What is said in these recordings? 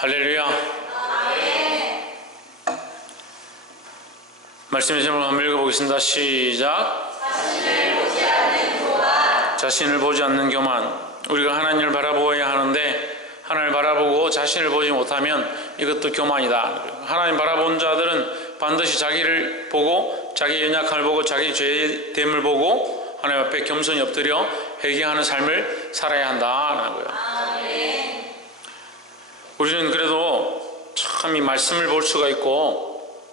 할렐루야. 말씀의 제목을 한번 읽어보겠습니다. 시작. 자신을 보지 않는 교만. 우리가 하나님을 바라보아야 하는데 하나님을 바라보고 자신을 보지 못하면 이것도 교만이다. 하나님 바라본 자들은 반드시 자기를 보고 자기 연약함을 보고 자기 죄됨을 보고 하나님 앞에 겸손히 엎드려 회개하는 삶을 살아야 한다라는 거예요. 우리는 그래도 참 이 말씀을 볼 수가 있고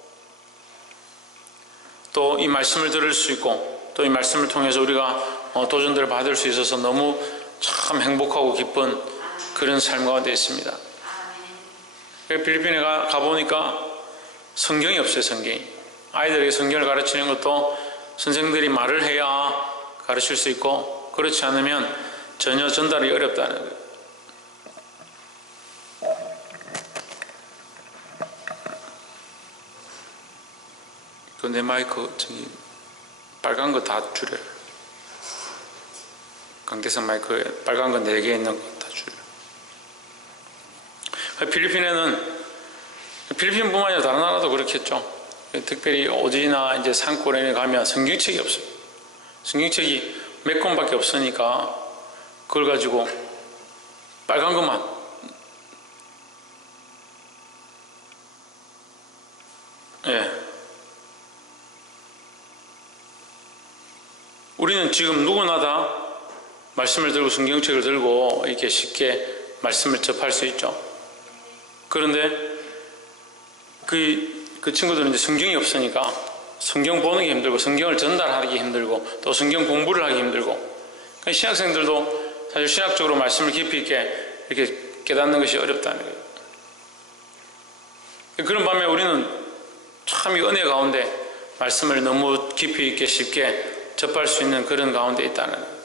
또 이 말씀을 들을 수 있고 또 이 말씀을 통해서 우리가 도전들을 받을 수 있어서 너무 참 행복하고 기쁜 그런 삶 가운데 있습니다. 필리핀에 가보니까 성경이 없어요. 성경이. 아이들에게 성경을 가르치는 것도 선생들이 말을 해야 가르칠 수 있고 그렇지 않으면 전혀 전달이 어렵다는 거예요. 내 마이크 저기 빨간 거 다 줄여요. 강대성 마이크에 빨간 거 4개 있는 거 다 줄여요. 필리핀뿐만 아니라 다른 나라도 그렇겠죠. 특별히 오지나 이제 산골에 가면 성경책이 없어요. 성경책이 몇 권밖에 없으니까 그걸 가지고 빨간 것만 우리는 지금 누구나 다 말씀을 들고 성경책을 들고 이렇게 쉽게 말씀을 접할 수 있죠. 그런데 그 친구들은 이제 성경이 없으니까 성경 보는 게 힘들고 성경을 전달하기 힘들고 또 성경 공부를 하기 힘들고 신학생들도 사실 신학적으로 말씀을 깊이 있게 이렇게 깨닫는 것이 어렵다는 거예요. 그런 반면에 우리는 참 이 은혜 가운데 말씀을 너무 깊이 있게 쉽게 접할 수 있는 그런 가운데 있다는 거예요.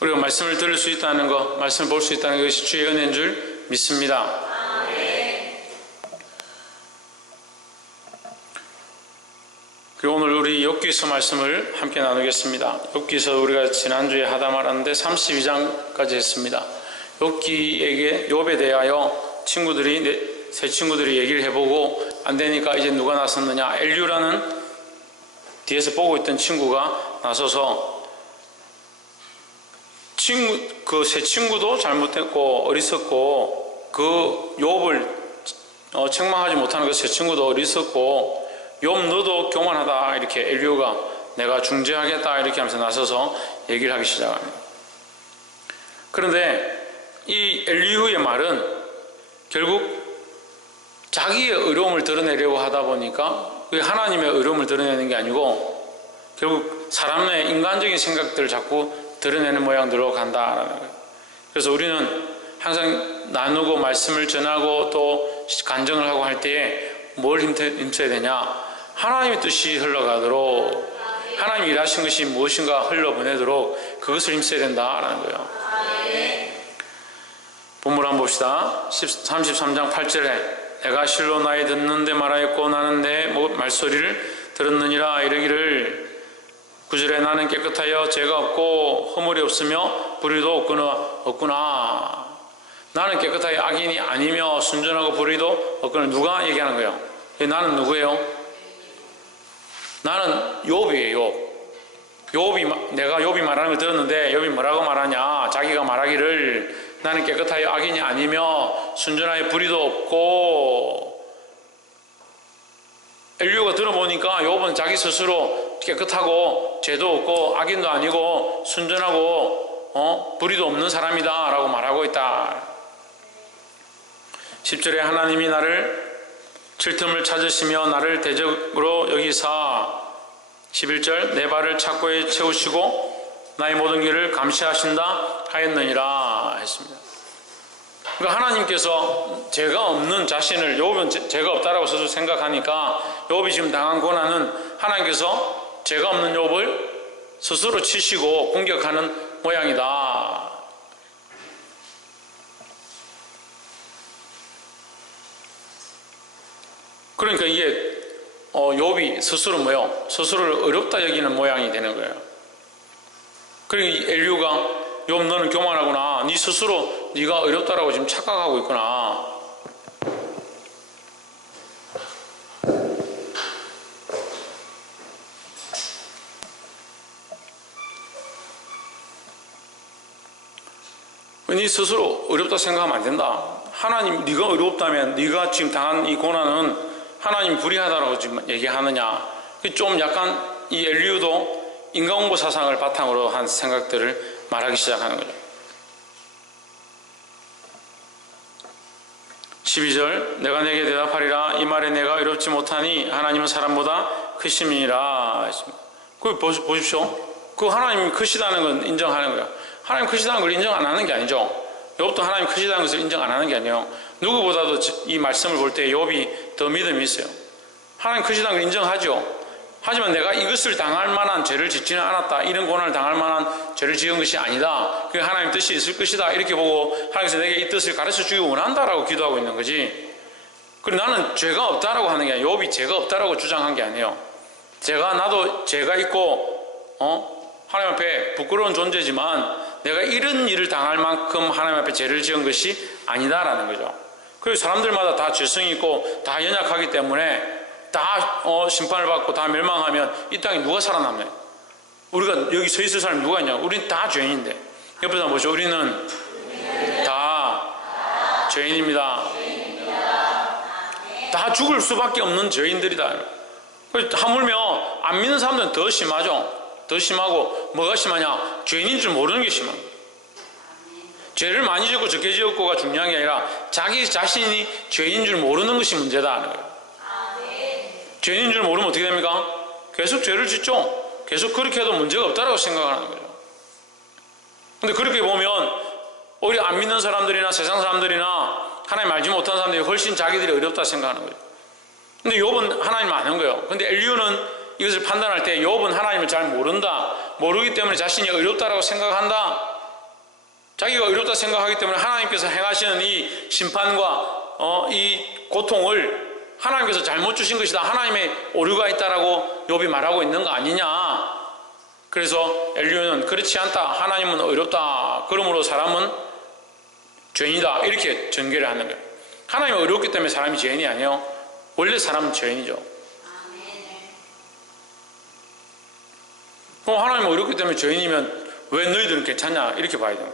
우리가 말씀을 들을 수 있다는 것, 말씀을 볼 수 있다는 것이 주의 은혜인 줄 믿습니다. 그리고 오늘 우리 욥기서 말씀을 함께 나누겠습니다. 욥기서 우리가 지난주에 하다 말았는데 32장까지 했습니다. 욥에 대하여 세 친구들이 얘기를 해보고 안 되니까 이제 누가 나섰느냐, 엘류라는 뒤에서 보고 있던 친구가 나서서 그 세 친구도 잘못했고 어리석고 그 욥을 책망하지 못하는 그 세 친구도 어리석고 욥 너도 교만하다 이렇게 엘류가 내가 중재하겠다 이렇게 하면서 나서서 얘기를 하기 시작합니다. 그런데 이 엘리후의 말은 결국 자기의 의로움을 드러내려고 하다 보니까 그게 하나님의 의로움을 드러내는 게 아니고 결국 사람의 인간적인 생각들을 자꾸 드러내는 모양들로 간다라는 거예요. 그래서 우리는 항상 나누고 말씀을 전하고 또 간증을 하고 할 때에 뭘 힘써야 되냐? 하나님의 뜻이 흘러가도록 하나님이 일하신 것이 무엇인가 흘러보내도록 그것을 힘써야 된다라는 거예요. 본문을 한번 봅시다. 33장 8절에 내가 실로 나의 듣는데 말하였고 나는 내 말소리를 들었느니라 이르기를 9절에 나는 깨끗하여 죄가 없고 허물이 없으며 불의도 없구나. 나는 깨끗하여 악인이 아니며 순전하고 불의도 없구나. 누가 얘기하는 거예요? 나는 누구예요? 나는 욥이에요. 내가 욥이 말하는 걸 들었는데 욥이 뭐라고 말하냐? 자기가 말하기를 나는 깨끗하여 악인이 아니며 순전하여 불의도 없고. 엘리후가 들어보니까 욥은 자기 스스로 깨끗하고 죄도 없고 악인도 아니고 순전하고 불의도 없는 사람이다 라고 말하고 있다. 10절에 하나님이 나를 칠 틈을 찾으시며 나를 대적으로 여기사 11절 내 발을 착고에 채우시고 나의 모든 길을 감시하신다 하였느니라 했습니다. 그러니까 하나님께서 죄가 없는 자신을 욥은 죄가 없다라고 스스로 생각하니까 욥이 지금 당한 고난은 하나님께서 죄가 없는 욥을 스스로 치시고 공격하는 모양이다. 그러니까 이게 욥이 스스로 스스로를 어렵다 여기는 모양이 되는 거예요. 그리고 엘리후가 욥 너는 교만하구나. 네 스스로 네가 어렵다라고 지금 착각하고 있구나. 네 스스로 어렵다 생각하면 안 된다. 하나님, 네가 어렵다면 네가 지금 당한 이 고난은 하나님 불의하다라고 지금 얘기하느냐. 좀 약간 이 엘리후도 인간홍보 사상을 바탕으로 한 생각들을 말하기 시작하는 거죠. 12절 내가 내게 대답하리라. 이 말에 내가 어렵지 못하니 하나님은 사람보다 크심이니라. 그 보십시오. 그 하나님이 크시다는 건 인정하는 거예요. 하나님 크시다는 걸 인정 안 하는 게 아니죠. 욥도 하나님 크시다는 것을 인정 안 하는 게 아니에요. 누구보다도 이 말씀을 볼 때 욥이 더 믿음이 있어요. 하나님 크시다는 걸 인정하죠. 하지만 내가 이것을 당할 만한 죄를 짓지는 않았다. 이런 고난을 당할 만한 죄를 지은 것이 아니다. 그게 하나님 뜻이 있을 것이다. 이렇게 보고 하나님께서 내게 이 뜻을 가르쳐주기 원한다라고 기도하고 있는 거지. 그리고 나는 죄가 없다라고 하는 게 아니에요. 욥이 죄가 없다라고 주장한 게 아니에요. 나도 죄가 있고 하나님 앞에 부끄러운 존재지만 내가 이런 일을 당할 만큼 하나님 앞에 죄를 지은 것이 아니다라는 거죠. 그리고 사람들마다 다 죄성이 있고 다 연약하기 때문에 다 심판을 받고 다 멸망하면 이 땅에 누가 살아남나요? 우리가 여기 서 있을 사람이 누가 있냐? 우리는 다 죄인인데. 옆에서 보죠. 우리는 다 죄인입니다. 다 죽을 수밖에 없는 죄인들이다. 하물며 안 믿는 사람들은 더 심하죠. 더 심하고 뭐가 심하냐? 죄인인 줄 모르는 게 심한 거예요. 죄를 많이 짓고 적게 지었고가 중요한 게 아니라 자기 자신이 죄인인 줄 모르는 것이 문제다 하는 거예요. 죄인인 줄 모르면 어떻게 됩니까? 계속 죄를 짓죠. 계속 그렇게 해도 문제가 없다라고 생각하는 거죠. 근데 그렇게 보면 오히려 안 믿는 사람들이나 세상 사람들이나 하나님 알지 못하는 사람들이 훨씬 자기들이 어렵다 생각하는 거죠. 근데 욥은 하나님 아는 거예요. 근데 엘리후는 이것을 판단할 때 욥은 하나님을 잘 모른다. 모르기 때문에 자신이 어렵다라고 생각한다. 자기가 어렵다 생각하기 때문에 하나님께서 행하시는 이 심판과 이 고통을 하나님께서 잘못 주신 것이다. 하나님의 오류가 있다라고 욥이 말하고 있는 거 아니냐. 그래서 엘리후는 그렇지 않다. 하나님은 어렵다. 그러므로 사람은 죄인이다. 이렇게 전개를 하는 거예요. 하나님이 어렵기 때문에 사람이 죄인이 아니에요. 원래 사람은 죄인이죠. 그럼 하나님이 어렵기 때문에 죄인이면 왜 너희들은 괜찮냐? 이렇게 봐야 돼요.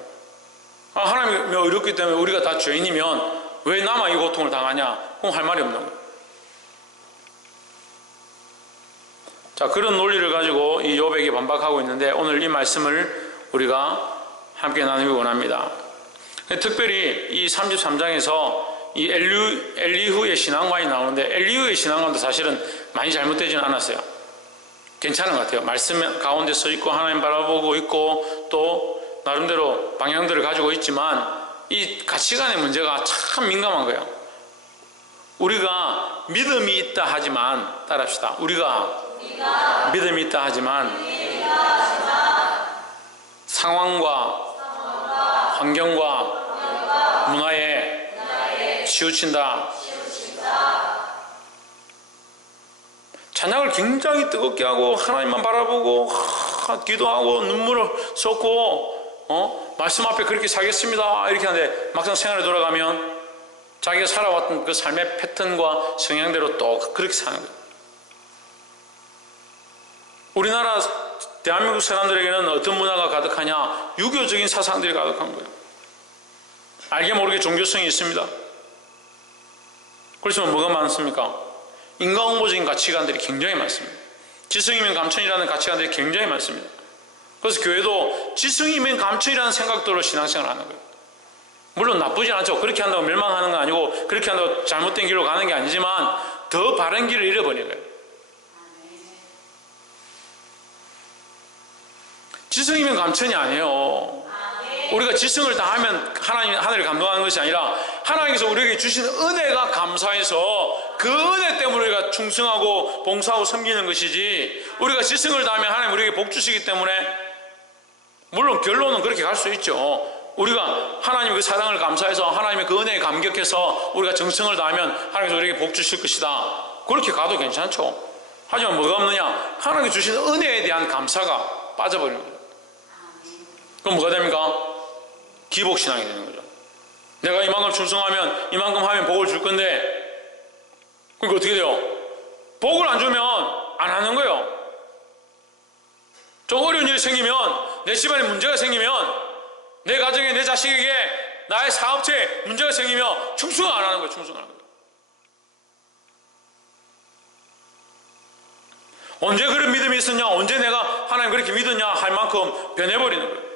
하나님이 어렵기 때문에 우리가 다 죄인이면 왜 나만 이 고통을 당하냐? 그럼 할 말이 없는 거예요. 자, 그런 논리를 가지고 이 욥에게 반박하고 있는데 오늘 이 말씀을 우리가 함께 나누기 원합니다. 특별히 이 33장에서 이 엘리후의 신앙관이 나오는데 엘리후의 신앙관도 사실은 많이 잘못되지는 않았어요. 괜찮은 것 같아요. 말씀 가운데 서 있고 하나님 바라보고 있고 또 나름대로 방향들을 가지고 있지만 이 가치관의 문제가 참 민감한 거예요. 우리가 믿음이 있다 하지만 따라합시다. 우리가 믿음이 있다 하지만 상황과 환경과 문화에 치우친다. 찬양을 굉장히 뜨겁게 하고 하나님만 바라보고 기도하고 눈물을 쏟고 말씀 앞에 그렇게 살겠습니다 이렇게 하는데 막상 생활에 돌아가면 자기가 살아왔던 그 삶의 패턴과 성향대로 또 그렇게 사는 거예요. 우리나라 대한민국 사람들에게는 어떤 문화가 가득하냐? 유교적인 사상들이 가득한 거예요. 알게 모르게 종교성이 있습니다. 그렇지만 뭐가 많습니까? 인간홍보적인 가치관들이 굉장히 많습니다. 지성이면 감천이라는 가치관들이 굉장히 많습니다. 그래서 교회도 지성이면 감천이라는 생각대로 신앙생활을 하는 거예요. 물론 나쁘지 않죠. 그렇게 한다고 멸망하는 건 아니고 그렇게 한다고 잘못된 길로 가는 게 아니지만 더 바른 길을 잃어버린 거예요. 지성이면 감천이 아니에요. 우리가 지성을 다하면 하늘을 감동하는 것이 아니라 하나님께서 우리에게 주신 은혜가 감사해서 그 은혜 때문에 우리가 충성하고 봉사하고 섬기는 것이지 우리가 지성을 다하면 하나님 우리에게 복 주시기 때문에 물론 결론은 그렇게 갈 수 있죠. 우리가 하나님의 그 사랑을 감사해서 하나님의 그 은혜에 감격해서 우리가 정성을 다하면 하나님께서 우리에게 복 주실 것이다. 그렇게 가도 괜찮죠. 하지만 뭐가 없느냐? 하나님께 주신 은혜에 대한 감사가 빠져버리는 거예요. 그럼 뭐가 됩니까? 기복신앙이 되는 거죠. 내가 이만큼 충성하면, 이만큼 하면 복을 줄 건데, 그러니까 어떻게 돼요? 복을 안 주면 안 하는 거예요. 좀 어려운 일이 생기면, 내 집안에 문제가 생기면, 내 가정에, 내 자식에게, 나의 사업체에 문제가 생기면 충성을 안 하는 거예요. 충성을 안 하는 거예요. 언제 그런 믿음이 있었냐, 언제 내가 하나님 그렇게 믿었냐 할 만큼 변해버리는 거예요.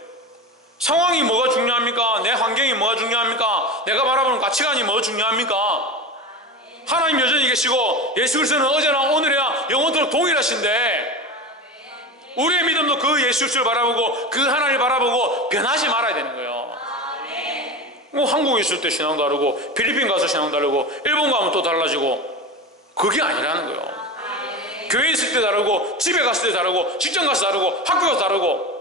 상황이 뭐가 중요합니까? 내 환경이 뭐가 중요합니까? 내가 바라보는 가치관이 뭐가 중요합니까? 하나님 여전히 계시고 예수 그리스도는 어제나 오늘이나 영원토록 동일하신데, 우리의 믿음도 그 예수 그리스도를 바라보고 그 하나님을 바라보고 변하지 말아야 되는 거예요. 뭐 한국에 있을 때 신앙 다르고, 필리핀 가서 신앙 다르고, 일본 가면 또 달라지고, 그게 아니라는 거예요. 교회에 있을 때 다르고, 집에 갔을 때 다르고, 직장 가서 다르고, 학교 가서 다르고.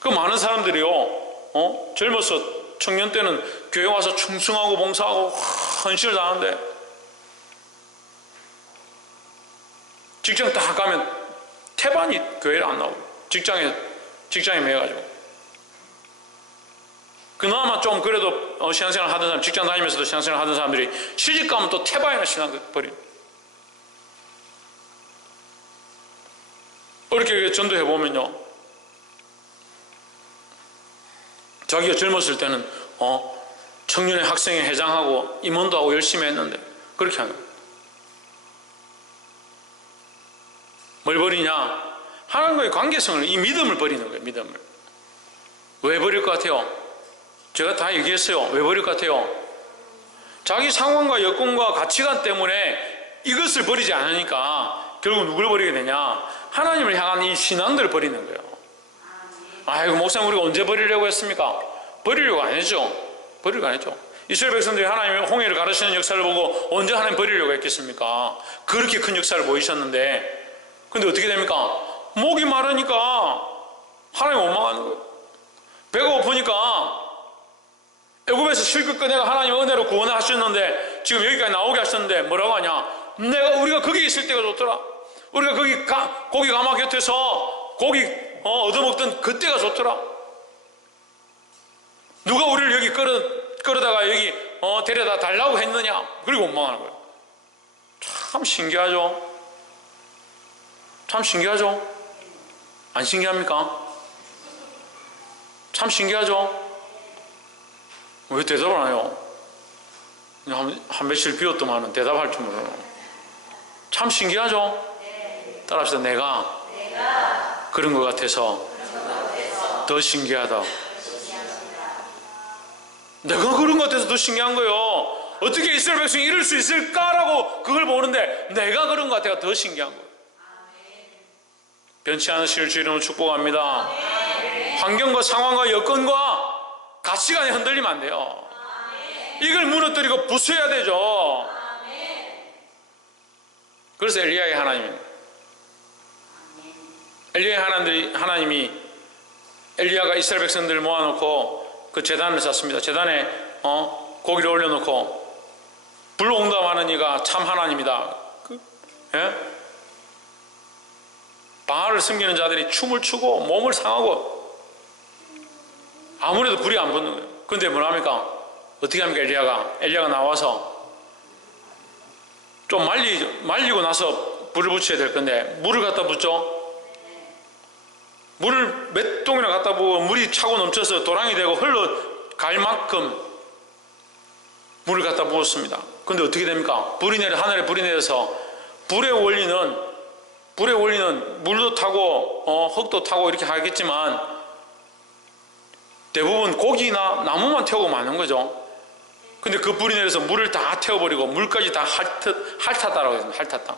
그 많은 사람들이요, 젊어서 청년 때는 교회 와서 충성하고 봉사하고 헌신을 다하는데, 직장 딱 가면 태반이 교회를 안 나오고, 직장에 매여가지고. 그나마 좀 그래도 신앙생활 하던 사람, 직장 다니면서도 신앙생활 하던 사람들이 시집 가면 또 태반이나 신앙 버리고. 어렵게 전도해보면요, 자기가 젊었을 때는 청년회 학생회 회장하고 임원도 하고 열심히 했는데 그렇게 하는 거예요. 뭘 버리냐? 하나님과의 관계성을, 이 믿음을 버리는 거예요. 믿음을. 왜 버릴 것 같아요? 제가 다 얘기했어요. 왜 버릴 것 같아요? 자기 상황과 여건과 가치관 때문에 이것을 버리지 않으니까 결국 누굴 버리게 되냐? 하나님을 향한 이 신앙들을 버리는 거예요. 아이고, 목사님 우리가 언제 버리려고 했습니까? 버리려고 안 했죠. 버리려고 안 했죠. 이스라엘 백성들이 하나님의 홍해를 가르치는 역사를 보고 언제 하나님 버리려고 했겠습니까? 그렇게 큰 역사를 보이셨는데, 근데 어떻게 됩니까? 목이 마르니까 하나님 원망하는 거예요. 배가 고프니까 애굽에서 실컷 꺼내가 하나님의 은혜로 구원하셨는데, 지금 여기까지 나오게 하셨는데 뭐라고 하냐? 우리가 거기 있을 때가 좋더라. 우리가 거기 고기 가마 곁에서 고기 얻어먹던 그때가 좋더라. 누가 우리를 여기 끌어다가 여기 데려다 달라고 했느냐? 그리고 원망하는 거예요. 참 신기하죠? 참 신기하죠? 안 신기합니까? 참 신기하죠? 왜 대답을 안 해요? 한 며칠 비웠더만은 대답할 줄 모르요. 참 신기하죠? 따라합시다. 내가 그런 것 같아서 더 신기하다. 내가 그런 것 같아서 더 신기한 거예요. 어떻게 이스라엘 백성이 이럴 수 있을까라고 그걸 보는데, 내가 그런 것 같아서 더 신기한 거예요. 변치 않으실 주 이름으로 축복합니다. 환경과 상황과 여건과 가치관에 흔들리면 안 돼요. 이걸 무너뜨리고 부숴야 되죠. 그래서 엘리야의 하나님이 엘리야가 이스라엘 백성들을 모아놓고 그 제단을 쌓습니다. 제단에 고기를 올려놓고 불옹담하는 이가 참 하나님이다. 예? 바알을 섬기는 자들이 춤을 추고 몸을 상하고 아무래도 불이 안 붙는 거예요. 그런데 뭐랍니까? 어떻게 합니까? 엘리야가 나와서 좀 말리고 나서 불을 붙여야 될 건데, 물을 갖다 붓죠? 물을 몇 동이나 갖다 부어 물이 차고 넘쳐서 도랑이 되고 흘러갈 만큼 물을 갖다 부었습니다. 그런데 어떻게 됩니까? 하늘에 불이 내려서 불의 원리는 물도 타고 흙도 타고 이렇게 하겠지만 대부분 고기나 나무만 태우고 마는 거죠. 근데 그 불이 내려서 물을 다 태워버리고 물까지 다 핥았다라고 했습니다. 핥았다.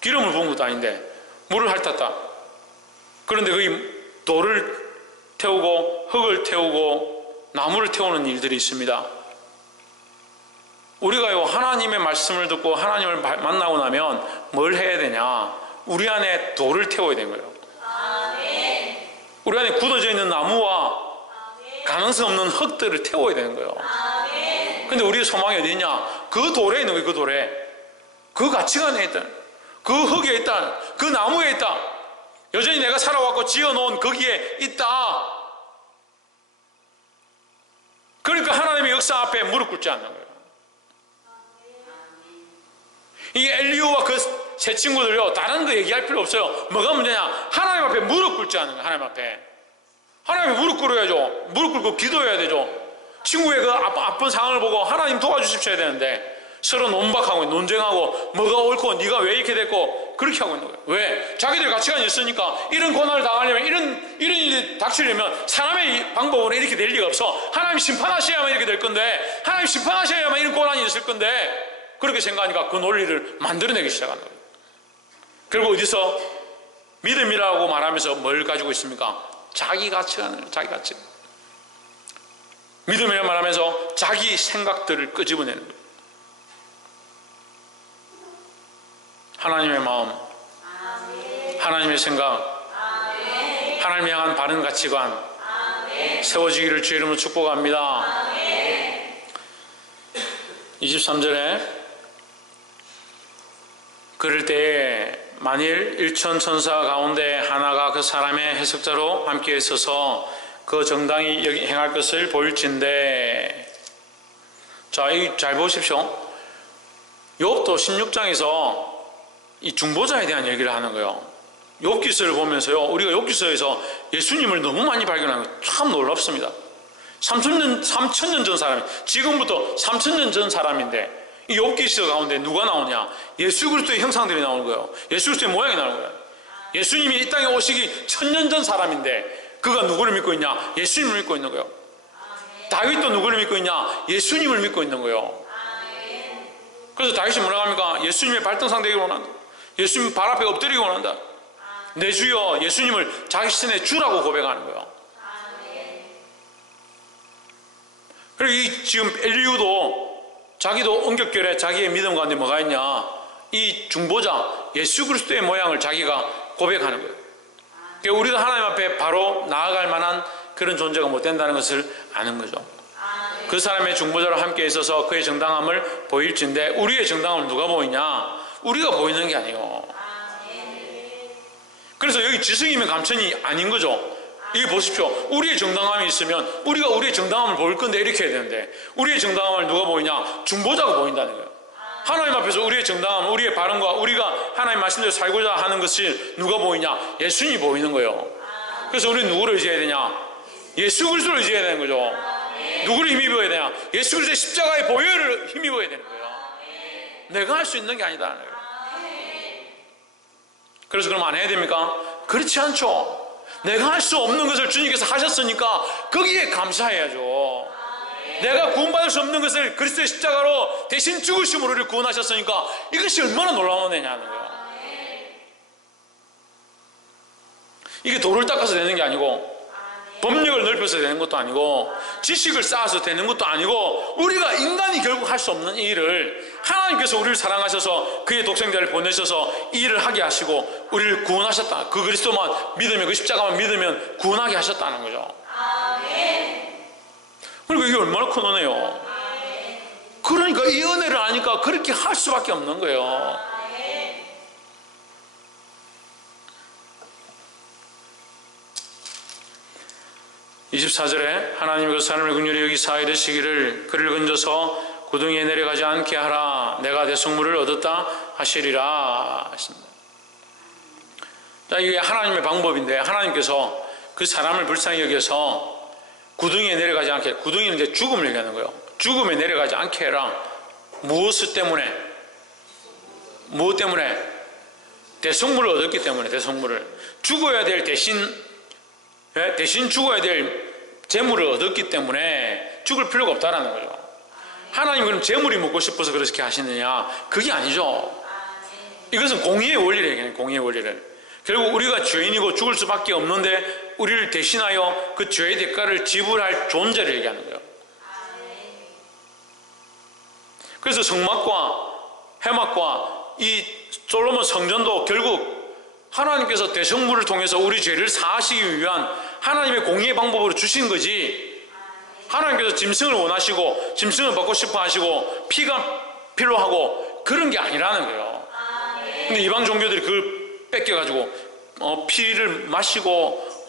기름을 부은 것도 아닌데 물을 핥았다. 그런데 거기 돌을 태우고 흙을 태우고 나무를 태우는 일들이 있습니다. 우리가요, 하나님의 말씀을 듣고 하나님을 만나고 나면 뭘 해야 되냐? 우리 안에 돌을 태워야 되는 거예요. 아멘. 우리 안에 굳어져 있는 나무와 가능성 없는 흙들을 태워야 되는 거예요. 아멘. 근데 우리의 소망이 어디 있냐? 그 돌에 있는 거예요. 그 돌에. 그 가치관에 있다. 그 흙에 있다. 그 나무에 있다. 여전히 내가 살아왔고 지어놓은 거기에 있다. 그러니까 하나님의 역사 앞에 무릎 꿇지 않는 거예요. 이 엘리후와 그 세 친구들요, 다른 거 얘기할 필요 없어요. 뭐가 문제냐? 하나님 앞에 무릎 꿇지 않는 거예요. 하나님 앞에. 하나님 앞에 무릎 꿇어야죠. 무릎 꿇고 기도해야 되죠. 친구의 그 아픈 상황을 보고 하나님 도와주십시오 해야 되는데 서로 논박하고 논쟁하고 뭐가 옳고 네가 왜 이렇게 됐고 그렇게 하고 있는 거예요. 왜? 자기들 가치관이 있으니까 이런 고난을 당하려면 이런 일이 닥치려면 사람의 방법으로 이렇게 될 리가 없어. 하나님 심판하셔야만 이렇게 될 건데, 하나님 심판하셔야만 이런 고난이 있을 건데, 그렇게 생각하니까 그 논리를 만들어내기 시작하는 거예요. 결국 어디서 믿음이라고 말하면서 뭘 가지고 있습니까? 자기 가치관을, 자기 가치관. 믿음이라고 말하면서 자기 생각들을 끄집어내는 거예요. 하나님의 마음, 하나님의 생각, 하나님을 향한 바른 가치관 세워지기를 주의 이름으로 축복합니다. 23절에 그럴 때에 만일 일천 천사 가운데 하나가 그 사람의 해석자로 함께 있어서 그 정당히 행할 것을 보일진데, 자, 이 잘 보십시오. 욥도 16장에서 이 중보자에 대한 얘기를 하는 거예요. 욥기서를 보면서요, 우리가 욥기서에서 예수님을 너무 많이 발견하는 거 참 놀랍습니다. 3,000년 전 사람이, 지금부터 3,000년 전 사람인데 이 욥기서 가운데 누가 나오냐? 예수 그리스도의 형상들이 나오는 거예요. 예수 그리스도의 모양이 나오는 거예요. 예수님이 이 땅에 오시기 1000년 전 사람인데 그가 누구를 믿고 있냐? 예수님을 믿고 있는 거예요. 다윗도 누구를 믿고 있냐? 예수님을 믿고 있는 거예요. 그래서 다윗이 뭐라고 합니까? 예수님의 발등상 되기를 원한다. 예수님 발 앞에 엎드리기 원한다. 내 주여, 예수님을 자기 신의 주라고 고백하는 거예요. 그리고 이 지금 엘리후도 자기도 엄격결에 자기의 믿음 가운데 뭐가 있냐? 이 중보자 예수 그리스도의 모양을 자기가 고백하는 거예요. 그러니까 우리가 하나님 앞에 바로 나아갈 만한 그런 존재가 못 된다는 것을 아는 거죠. 그 사람의 중보자로 함께 있어서 그의 정당함을 보일진데, 우리의 정당함을 누가 보이냐? 우리가 보이는 게 아니에요. 그래서 여기 지성이면 감천이 아닌 거죠. 이게 보십시오. 우리의 정당함이 있으면 우리가 우리의 정당함을 보일 건데 이렇게 해야 되는데, 우리의 정당함을 누가 보이냐? 중보자가 보인다는 거예요. 하나님 앞에서 우리의 정당함, 우리의 바른과 우리가 하나님 말씀대로 살고자 하는 것이 누가 보이냐? 예수님이 보이는 거예요. 그래서 우리는 누구를 의지해야 되냐? 예수 그리스도를 의지해야 되는 거죠. 누구를 힘입어야 되냐? 예수 그리스도의 십자가의 보혈을 힘입어야 되는 거예요. 내가 할 수 있는 게 아니다. 그래서 그럼 안 해야 됩니까? 그렇지 않죠. 내가 할 수 없는 것을 주님께서 하셨으니까 거기에 감사해야죠. 내가 구원받을 수 없는 것을 그리스도의 십자가로 대신 죽으심으로 우리를 구원하셨으니까 이것이 얼마나 놀라운 애냐는 거예요. 이게 돌을 닦아서 되는 게 아니고, 법력을 넓혀서 되는 것도 아니고, 지식을 쌓아서 되는 것도 아니고, 우리가 인간이 결국 할 수 없는 이 일을 하나님께서 우리를 사랑하셔서 그의 독생자를 보내셔서 이 일을 하게 하시고 우리를 구원하셨다. 그 그리스도만 믿으면, 그 십자가만 믿으면 구원하게 하셨다는 거죠. 그리고 이게 얼마나 큰 은혜요. 그러니까 이 은혜를 아니까 그렇게 할 수밖에 없는 거예요. (24절에) 하나님이 그 사람을 긍휼히 여기사 이르시기를 그를 건져서 구덩이에 내려가지 않게 하라. 내가 대속물을 얻었다 하시리라 했습니다. 자, 이게 하나님의 방법인데, 하나님께서 그 사람을 불쌍히 여겨서 구덩이에 내려가지 않게, 구덩이는 이제 죽음을 얘기하는 거예요. 죽음에 내려가지 않게 해라. 무엇 때문에? 무엇 때문에? 대속물을 얻었기 때문에. 대속물을 죽어야 될 대신 죽어야 될 재물을 얻었기 때문에 죽을 필요가 없다라는 거죠. 하나님 그럼 재물이 먹고 싶어서 그렇게 하시느냐? 그게 아니죠. 이것은 공의의 원리를 얘기해요. 공의의 원리를. 결국 우리가 죄인이고 죽을 수밖에 없는데 우리를 대신하여 그 죄의 대가를 지불할 존재를 얘기하는 거예요. 그래서 성막과 해막과 이 솔로몬 성전도 결국 하나님께서 대성물을 통해서 우리 죄를 사하시기 위한 하나님의 공의의 방법으로 주신 거지, 하나님께서 짐승을 원하시고 짐승을 먹고 싶어 하시고 피가 필요하고 그런 게 아니라는 거예요. 근데 이방 종교들이 그걸 뺏겨가지고 피를 마시고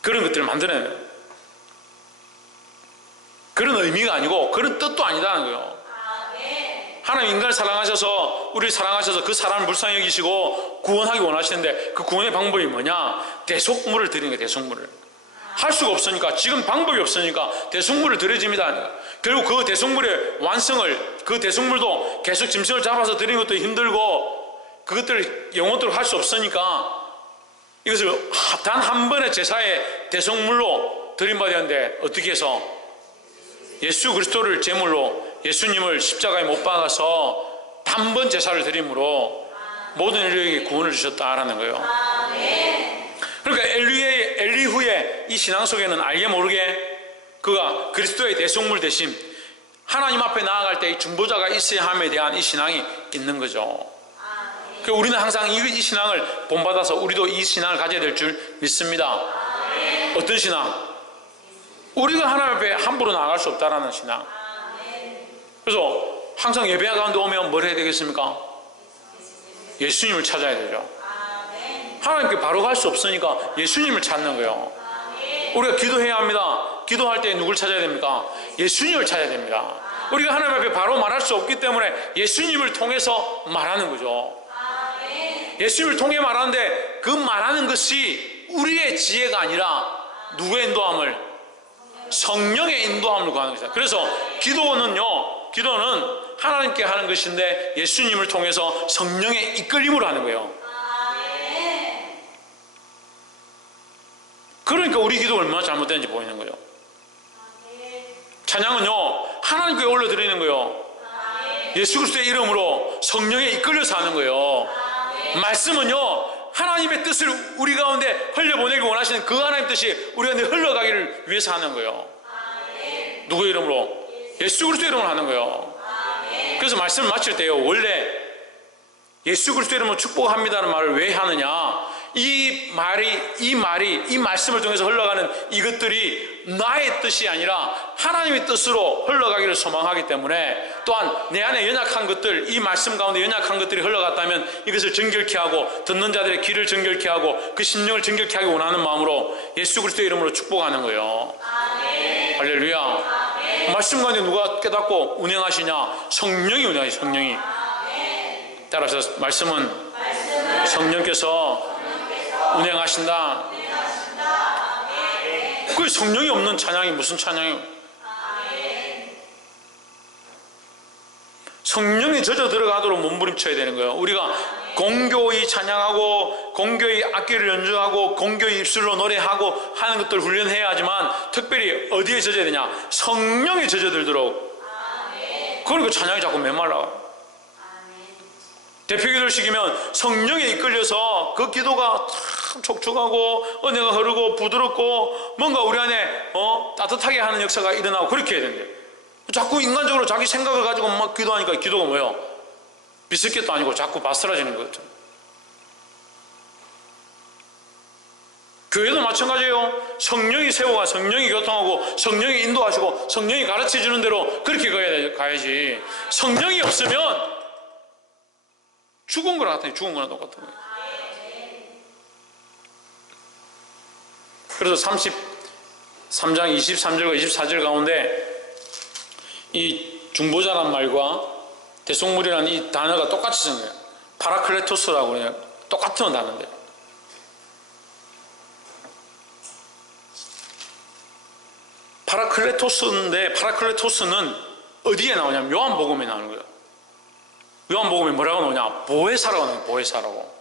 그런 것들을 만들어내요. 그런 의미가 아니고 그런 뜻도 아니다는 거예요. 하나님 인간을 사랑하셔서 우리를 사랑하셔서 그 사람을 불쌍히 여기시고 구원하기 원하시는데 그 구원의 방법이 뭐냐? 대속물을 드리는 거예요. 대속물을 할 수가 없으니까, 지금 방법이 없으니까 대속물을 드려집니다. 결국 그 대속물의 완성을, 그 대속물도 계속 짐승을 잡아서 드리는 것도 힘들고 그것들을 영원토록 할 수 없으니까 이것을 단 한 번의 제사의 대속물로 드림받아야 하는데, 어떻게 해서 예수 그리스도를 제물로 예수님을 십자가에 못 박아서 단번 제사를 드림으로 모든 인류에게 구원을 주셨다라는 거예요. 그러니까 엘리후의 이 신앙 속에는 알게 모르게 그가 그리스도의 대속물 대신 하나님 앞에 나아갈 때 이 중보자가 있어야 함에 대한 이 신앙이 있는 거죠. 그러니까 우리는 항상 이 신앙을 본받아서 우리도 이 신앙을 가져야 될 줄 믿습니다. 어떤 신앙? 우리가 하나님 앞에 함부로 나아갈 수 없다라는 신앙. 그래서 항상 예배 가운데 오면 뭘 해야 되겠습니까? 예수님을 찾아야 되죠. 하나님께 바로 갈 수 없으니까 예수님을 찾는 거예요. 우리가 기도해야 합니다. 기도할 때 누굴 찾아야 됩니까? 예수님을 찾아야 됩니다. 우리가 하나님 앞에 바로 말할 수 없기 때문에 예수님을 통해서 말하는 거죠. 예수님을 통해 말하는데 그 말하는 것이 우리의 지혜가 아니라 누구의 인도함을? 성령의 인도함을 구하는 것이다. 그래서 기도는 하나님께 하는 것인데 예수님을 통해서 성령의 이끌림으로 하는 거예요. 그러니까 우리 기도가 얼마나 잘못되는지 보이는 거예요. 찬양은요, 하나님께 올려드리는 거예요. 예수 그리스도의 이름으로 성령에 이끌려서 하는 거예요. 말씀은요, 하나님의 뜻을 우리 가운데 흘려보내기 원하시는 그 하나님의 뜻이 우리 가운데 흘러가기를 위해서 하는 거예요. 누구의 이름으로? 예수 그리스도의 이름으로 하는 거예요. 그래서 말씀을 마칠 때요, 원래 예수 그리스도의 이름으로 축복합니다는 말을 왜 하느냐? 이 말씀을 통해서 흘러가는 이것들이 나의 뜻이 아니라 하나님의 뜻으로 흘러가기를 소망하기 때문에, 또한 내 안에 연약한 것들, 이 말씀 가운데 연약한 것들이 흘러갔다면 이것을 정결케 하고 듣는 자들의 귀를 정결케 하고 그 심령을 정결케 하기 원하는 마음으로 예수 그리스도의 이름으로 축복하는 거예요. 할렐루야. 말씀 가운데 누가 깨닫고 운행하시냐? 성령이 운행하시. 성령이. 따라서 말씀은 성령께서 운행하신다. 그 성령이 없는 찬양이 무슨 찬양이에요? 성령이 젖어 들어가도록 몸부림쳐야 되는 거예요. 우리가 공교히 찬양하고 공교히 악기를 연주하고 공교히 입술로 노래하고 하는 것들 훈련해야 하지만, 특별히 어디에 젖어야 되냐? 성령이 젖어 들도록. 그러니까 찬양이 자꾸 메말라요. 대표기도를 시키면 성령에 이끌려서 그 기도가 참 촉촉하고 은혜가 흐르고 부드럽고 뭔가 우리 안에 따뜻하게 하는 역사가 일어나고 그렇게 해야 된대. 자꾸 인간적으로 자기 생각을 가지고 막 기도하니까 기도가 뭐예요? 비스켓도 아니고 자꾸 바스라지는 거죠. 교회도 마찬가지예요. 성령이 세워가 성령이 교통하고 성령이 인도하시고 성령이 가르쳐주는 대로 그렇게 가야지. 성령이 없으면 죽은 거랑 같아요. 죽은 거랑 똑같은 거예요. 그래서 33장 23절과 24절 가운데 이 중보자란 말과 대속물이라는 이 단어가 똑같이 생겨요. 파라클레토스라고 해요. 똑같은 단어인데, 파라클레토스는 어디에 나오냐면 요한복음에 나오는 거예요. 요한복음에 뭐라고 나오냐? 보혜사라고 나와요. 보혜사라고.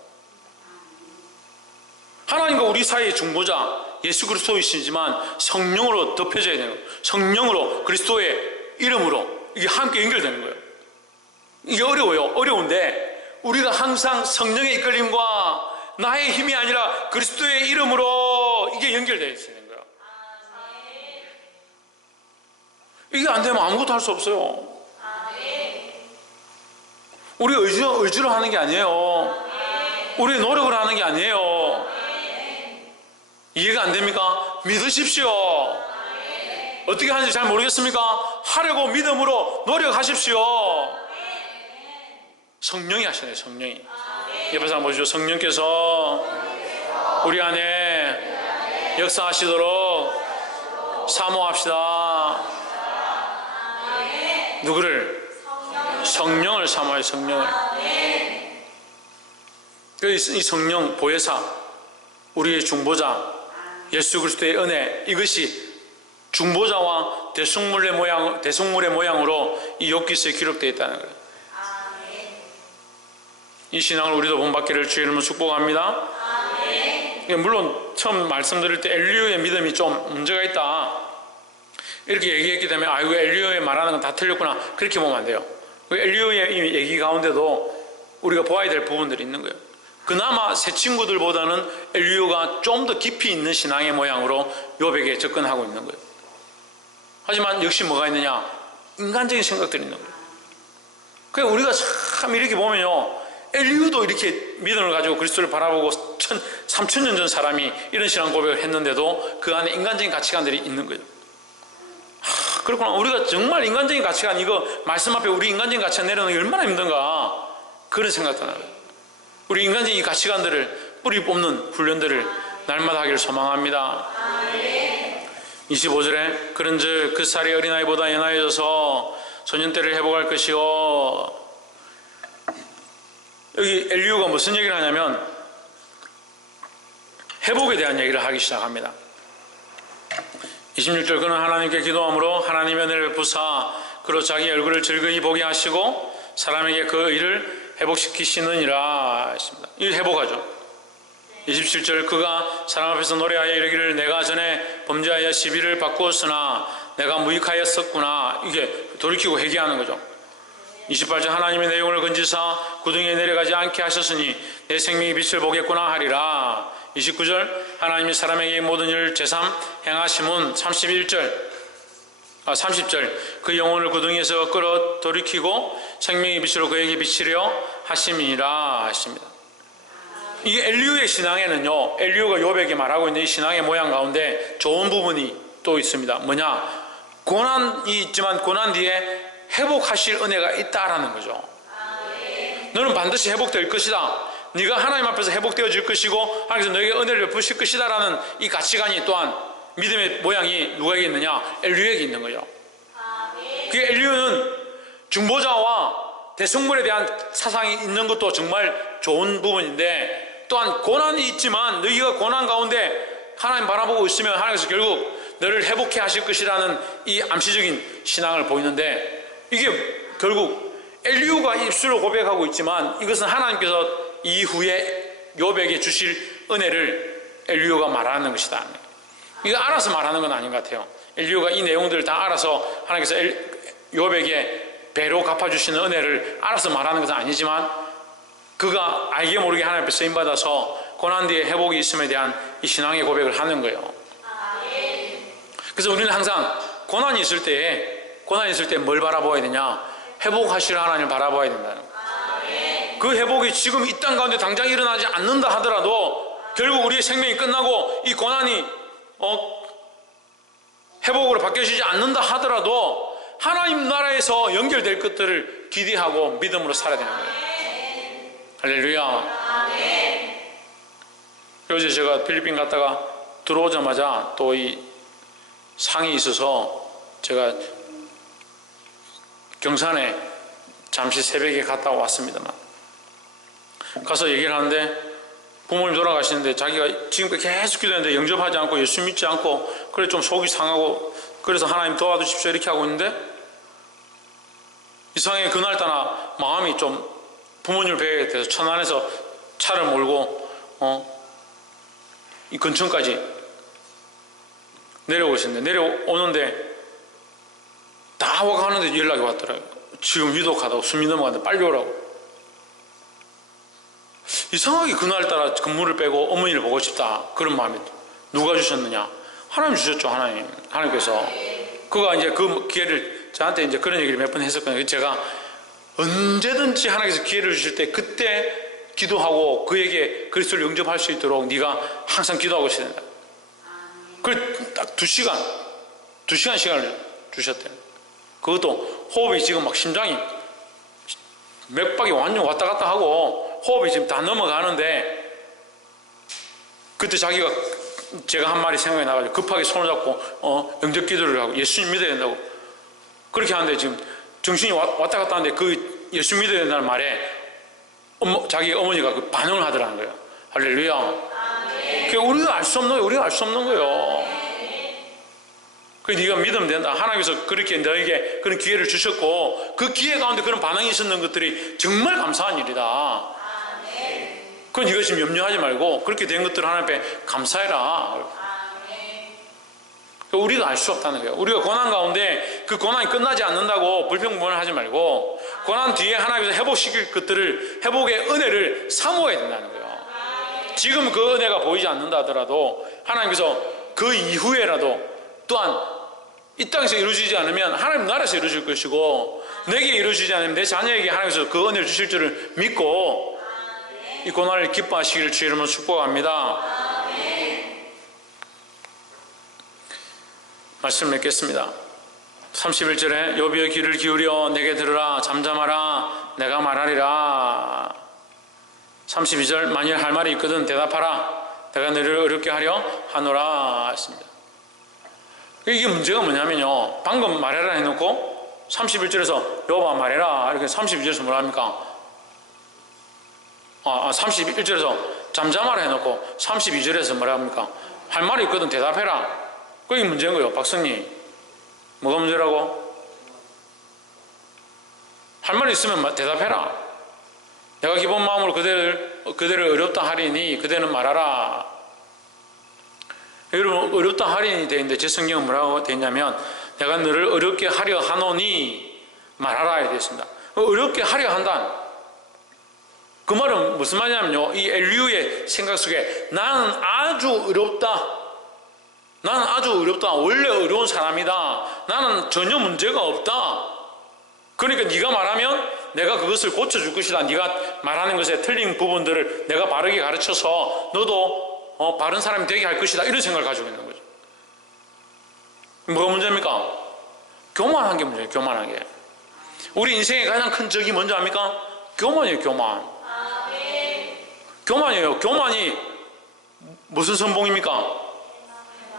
하나님과 우리 사이의 중보자 예수 그리스도이시지만 성령으로 덮여져야 되는 거예요. 성령으로, 그리스도의 이름으로 이게 함께 연결되는 거예요. 이게 어려워요. 어려운데 우리가 항상 성령의 이끌림과 나의 힘이 아니라 그리스도의 이름으로 이게 연결되어 있는 거예요. 이게 안 되면 아무것도 할 수 없어요. 우리 의지로 하는 게 아니에요. 우리 노력을 하는 게 아니에요. 이해가 안 됩니까? 믿으십시오. 어떻게 하는지 잘 모르겠습니까? 하려고 믿음으로 노력하십시오. 성령이 하시네요. 성령이. 옆에 사람 보시죠. 성령께서 우리 안에 역사하시도록 사모합시다. 누구를? 성령을 사모해요. 성령을. 이 성령 보혜사, 우리의 중보자 예수 그리스도의 은혜, 이것이 중보자와 대속물의 모양으로 이 욥기서에 기록되어 있다는 거예요. 이 신앙을 우리도 본받기를 주의 이름으로 축복합니다. 물론 처음 말씀드릴 때 엘리야의 믿음이 좀 문제가 있다 이렇게 얘기했기 때문에 아이고 엘리야의 말하는 건 다 틀렸구나 그렇게 보면 안 돼요. 엘리야의 얘기 가운데도 우리가 보아야 될 부분들이 있는 거예요. 그나마 새 친구들보다는 엘리야가 좀 더 깊이 있는 신앙의 모양으로 욥에게 접근하고 있는 거예요. 하지만 역시 뭐가 있느냐? 인간적인 생각들이 있는 거예요. 그러니까 우리가 참 이렇게 보면요, 엘리야도 이렇게 믿음을 가지고 그리스도를 바라보고 3000년 전 사람이 이런 신앙 고백을 했는데도 그 안에 인간적인 가치관들이 있는 거예요. 그렇구나. 우리가 정말 인간적인 가치관, 이거 말씀 앞에 우리 인간적인 가치관 내려놓는 게 얼마나 힘든가 그런 생각도 나요. 우리 인간적인 가치관들을 뿌리 뽑는 훈련들을 날마다 하기를 소망합니다. 25절에 그런즉 그 살이 어린아이보다 연하여져서 소년 때를 회복할 것이요. 여기 엘리야가 무슨 얘기를 하냐면 회복에 대한 얘기를 하기 시작합니다. 26절 그는 하나님께 기도함으로 하나님의 은혜를 베푸사 그로 자기 얼굴을 즐거이 보게 하시고 사람에게 그 의를 회복시키시느니라 했습니다. 이 회복하죠. 27절 그가 사람 앞에서 노래하여 이르기를 내가 전에 범죄하여 시비를 바꾸었으나 내가 무익하였었구나. 이게 돌이키고 회개하는 거죠. 28절 하나님의 내용을 건지사 구덩이에 내려가지 않게 하셨으니 내 생명의 빛을 보겠구나 하리라. 29절 하나님이 사람에게 모든 일을 제삼 행하심은 30절 그 영혼을 구덩이에서 끌어 돌이키고 생명의 빛으로 그에게 비치려 하심이니라 하십니다. 이게 엘리야의 신앙에는요, 엘리야가 욥에게 말하고 있는 이 신앙의 모양 가운데 좋은 부분이 또 있습니다. 뭐냐? 고난이 있지만 고난 뒤에 회복하실 은혜가 있다라는 거죠. 너는 반드시 회복될 것이다. 네가 하나님 앞에서 회복되어질 것이고 하나님께서 너에게 은혜를 베푸실 것이다 라는 이 가치관이 또한 믿음의 모양이 누구에게 있느냐? 엘리야에게 있는 거죠. 그 엘리야는 중보자와 대속물에 대한 사상이 있는 것도 정말 좋은 부분인데 또한 고난이 있지만 너희가 고난 가운데 하나님 바라보고 있으면 하나님께서 결국 너를 회복해 하실 것이라는 이 암시적인 신앙을 보이는데 이게 결국 엘리야가 입술로 고백하고 있지만 이것은 하나님께서 이후에 욥에게 주실 은혜를 엘리야가 말하는 것이다. 이거 알아서 말하는 건 아닌 것 같아요. 엘리야가 이 내용들을 다 알아서 하나님께서 욥에게 배로 갚아주시는 은혜를 알아서 말하는 것은 아니지만 그가 알게 모르게 하나님 앞에 쓰임받아서 고난 뒤에 회복이 있음에 대한 이 신앙의 고백을 하는 거예요. 그래서 우리는 항상 고난이 있을 때 뭘 바라봐야 되냐? 회복하실 하나님을 바라봐야 된다는 거예요. 그 회복이 지금 이 땅 가운데 당장 일어나지 않는다 하더라도 결국 우리의 생명이 끝나고 이 고난이 회복으로 바뀌어지지 않는다 하더라도 하나님 나라에서 연결될 것들을 기대하고 믿음으로 살아야 되는 거예요. 할렐루야. 어제 제가 필리핀 갔다가 들어오자마자 또 이 상이 있어서 제가 경산에 잠시 새벽에 갔다 왔습니다만 가서 얘기를 하는데 부모님 돌아가시는데 자기가 지금까지 계속 기도했는데 영접하지 않고 예수 믿지 않고 그래 좀 속이 상하고 그래서 하나님 도와주십시오 이렇게 하고 있는데 이상하게 그날따라 마음이 좀 부모님을 뵈게 돼서 천안에서 차를 몰고 이 근처까지 내려오고 있었는데 내려오는데 다 와가 하는데 연락이 왔더라고요. 지금 위독하다고 숨이 넘어가는데 빨리 오라고. 이상하게 그날따라 근무를 빼고 어머니를 보고 싶다 그런 마음이 누가 주셨느냐? 하나님 주셨죠. 하나님께서. 그가 이제 그 기회를 저한테 이제 그런 얘기를 몇 번 했었거든요. 제가 언제든지 하나님께서 기회를 주실 때 그때 기도하고 그에게 그리스도를 영접할 수 있도록 네가 항상 기도하고 있어야 된다. 그래 딱 2시간 시간을 주셨대요. 그것도 호흡이 지금 막 심장이 맥박이 완전 왔다 갔다 하고 호흡이 지금 다 넘어가는데 그때 자기가 제가 한 말이 생각이 나가지고 급하게 손을 잡고 영접 기도를 하고 예수님 믿어야 된다고 그렇게 하는데 지금 정신이 왔다 갔다 하는데 그 예수 믿어야 된다는 말에 자기 어머니가 그 반응을 하더라는 거예요. 할렐루야. 우리가 알 수 없는 거예요. 우리가 알 수 없는 거예요. 네가 믿으면 된다. 하나님께서 그렇게 너에게 그런 기회를 주셨고 그 기회 가운데 그런 반응이 있었는 것들이 정말 감사한 일이다. 그건 네가 지금 염려하지 말고 그렇게 된 것들을 하나님 앞에 감사해라. 우리가 알 수 없다는 거예요. 우리가 고난 가운데 그 고난이 끝나지 않는다고 불평불만하지 말고 고난 뒤에 하나님께서 회복시킬 것들을 회복의 은혜를 사모해야 된다는 거예요. 지금 그 은혜가 보이지 않는다 하더라도 하나님께서 그 이후에라도 또한 이 땅에서 이루어지지 않으면 하나님 나라에서 이루어질 것이고 내게 이루어지지 않으면 내 자녀에게 하나님께서 그 은혜를 주실 줄을 믿고 이 고난을 기뻐하시기를 주의 이름으로 축복합니다. 말씀 맺겠습니다. 31절에 여비여 귀를 기울여 내게 들으라 잠잠하라 내가 말하리라. 32절 만일 할 말이 있거든 대답하라 내가 너를 어렵게 하려 하노라 했습니다. 이게 문제가 뭐냐면요 방금 말해라 해놓고 31절에서 여봐 말해라 이렇게 32절에서 뭐라 합니까? 31절에서 잠잠하라 해놓고 32절에서 뭐라 합니까? 할 말이 있거든 대답해라. 그게 문제인 거예요. 박성님 뭐가 문제라고? 할 말이 있으면 대답해라. 내가 기본 마음으로 그대를 어렵다 하리니 그대는 말하라. 여러분 어렵다 하리니 되어 있는데 제 성경은 뭐라고 되어 있냐면 내가 너를 어렵게 하려 하노니 말하라 이렇게 되어 있습니다. 어렵게 하려 한다. 그 말은 무슨 말이냐면요 이 엘리후의 생각 속에 나는 아주 어렵다. 나는 아주 어렵다. 원래 어려운 사람이다. 나는 전혀 문제가 없다. 그러니까 네가 말하면 내가 그것을 고쳐줄 것이다. 네가 말하는 것에 틀린 부분들을 내가 바르게 가르쳐서 너도 바른 사람이 되게 할 것이다. 이런 생각을 가지고 있는 거죠. 뭐가 문제입니까? 교만한 게 문제예요. 교만한 게. 우리 인생의 가장 큰 적이 뭔지 압니까? 교만이에요. 교만. 교만이에요. 교만이 무슨 선봉입니까?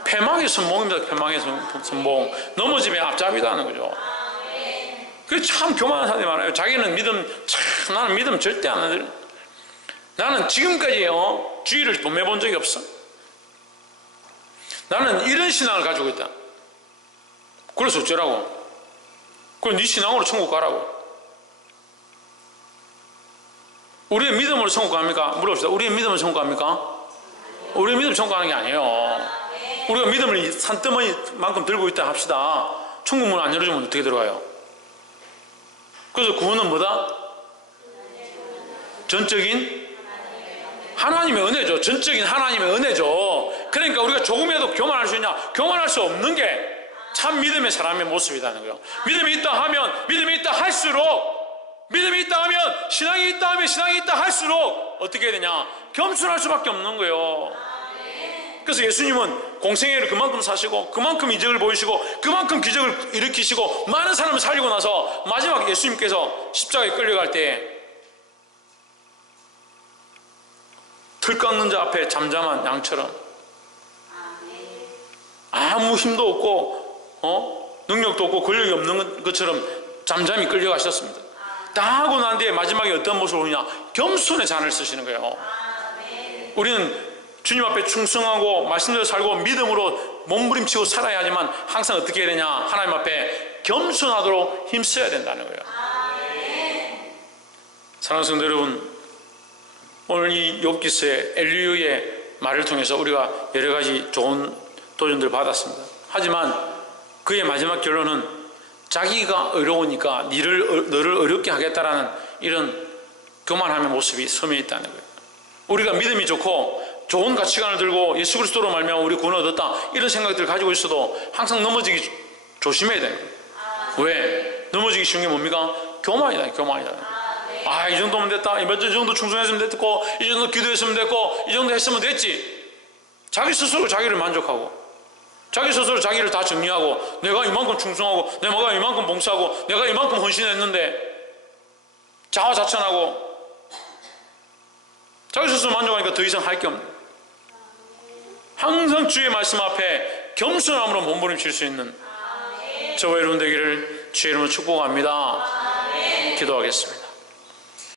패망의 선봉입니다. 패망의 선봉. 넘어지면 앞잡이다는 거죠. 그게 참 교만한 사람이 많아요. 자기는 믿음, 나는 믿음 절대 안 하는. 나는 지금까지 주의를 도매본 적이 없어. 나는 이런 신앙을 가지고 있다. 그래서 어쩌라고? 그럼 네 신앙으로 천국 가라고. 우리의 믿음으로 천국 갑니까? 물어봅시다. 우리의 믿음으로 천국 갑니까? 우리의 믿음 천국 가는 게 아니에요. 우리가 믿음을 산더미만큼 들고 있다 합시다. 천국 문 안 열어주면 어떻게 들어가요? 그래서 구원은 뭐다? 전적인 하나님의 은혜죠. 전적인 하나님의 은혜죠. 그러니까 우리가 조금이라도 교만할 수 있냐? 교만할 수 없는 게 참 믿음의 사람의 모습이라는 거예요. 믿음이 있다 하면 믿음이 있다 할수록 믿음이 있다 하면 신앙이 있다 하면 신앙이 있다 할수록 어떻게 해야 되냐? 겸손할 수밖에 없는 거예요. 그래서 예수님은 공생애를 그만큼 사시고 그만큼 이적을 보이시고 그만큼 기적을 일으키시고 많은 사람을 살리고 나서 마지막 예수님께서 십자가에 끌려갈 때 틀 깎는 자 앞에 잠잠한 양처럼 아무 힘도 없고 능력도 없고 권력이 없는 것처럼 잠잠히 끌려가셨습니다. 다 하고 난 뒤에 마지막에 어떤 모습을 보이냐? 겸손의 잔을 쓰시는 거예요. 우리는 주님 앞에 충성하고 말씀대로 살고 믿음으로 몸부림치고 살아야 하지만 항상 어떻게 해야 되냐? 하나님 앞에 겸손하도록 힘써야 된다는 거예요. 사랑하는 성도 여러분, 오늘 이 욥기서의 엘리후의 말을 통해서 우리가 여러 가지 좋은 도전들을 받았습니다. 하지만 그의 마지막 결론은 자기가 어려우니까 너를 어렵게 하겠다라는 이런 교만함의 모습이 섬에 있다는 거예요. 우리가 믿음이 좋고 좋은 가치관을 들고 예수 그리스도로 말미암아 우리 구원을 얻었다 이런 생각들을 가지고 있어도 항상 넘어지기 조심해야 돼요. 왜? 넘어지기 쉬운 게 뭡니까? 교만이다. 교만이다. 이 정도면 됐다. 이 정도 충성했으면 됐고 이 정도 기도했으면 됐고 이 정도 했으면 됐지. 자기 스스로 자기를 만족하고 자기 스스로 자기를 다 정리하고 내가 이만큼 충성하고 내가 이만큼 봉사하고 내가 이만큼 헌신했는데 자화자찬하고 자기 스스로 만족하니까 더 이상 할 게 없는, 항상 주의 말씀 앞에 겸손함으로 몸부림칠 수 있는 저와 여러분 되기를 주의 이름으로 축복합니다. 기도하겠습니다.